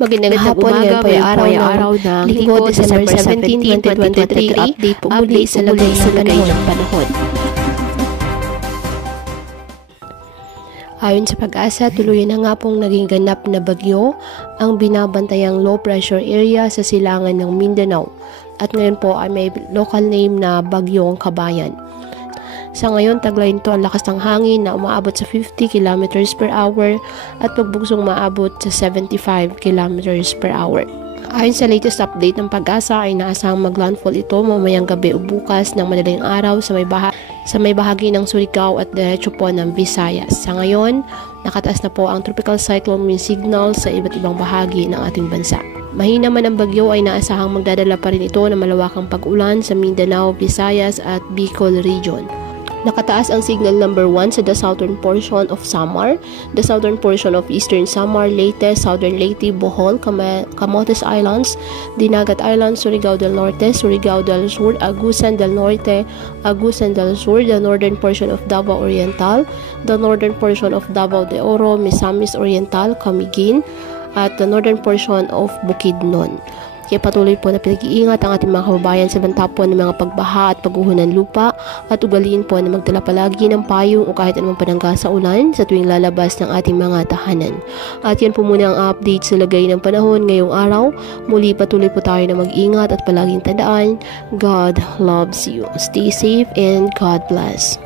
Magandang hapon, ngayon po ay araw ng Linggo, December 17, 2023. Update po muli sa lagay ng panahon. Ayon sa Pag-asa, tuluyan na nga pong naging ganap na bagyo ang binabantayang low pressure area sa silangan ng Mindanao. At ngayon po ay may local name na Bagyong Kabayan. Sa ngayon, taglay nito ang lakas ng hangin na umaabot sa 50 km per hour at pagbugsong maabot sa 75 km per hour. Ayon sa latest update ng Pag-asa ay naasahang maglandfall ito mamayang gabi o bukas ng madaling araw sa may bahagi ng Surigao at diretso po ng Visayas. Sa ngayon, nakataas na po ang tropical cyclone wind signal sa iba't ibang bahagi ng ating bansa. Mahina man ang bagyo ay naasahang magdadala pa rin ito ng malawakang pag-ulan sa Mindanao, Visayas at Bicol region. Nakataas ang signal number 1 sa the southern portion of Samar, the southern portion of eastern Samar, Leyte, southern Leyte, Bohol, Camotes Islands, Dinagat Islands, Surigao del Norte, Surigao del Sur, Agusan del Norte, Agusan del Sur, the northern portion of Davao Oriental, the northern portion of Davao de Oro, Misamis Oriental, Camiguin, at the northern portion of Bukidnon. Kaya patuloy po na pinag-iingat ang ating mga kababayan sa banta po ng mga pagbaha at pagguho ng lupa at ugaliin po na magdala palagi ng payong o kahit anumang panangga sa ulan sa tuwing lalabas ng ating mga tahanan. At yan po muna ang update sa lagay ng panahon ngayong araw. Muli patuloy po tayo na mag-ingat at palaging tandaan, God loves you. Stay safe and God bless.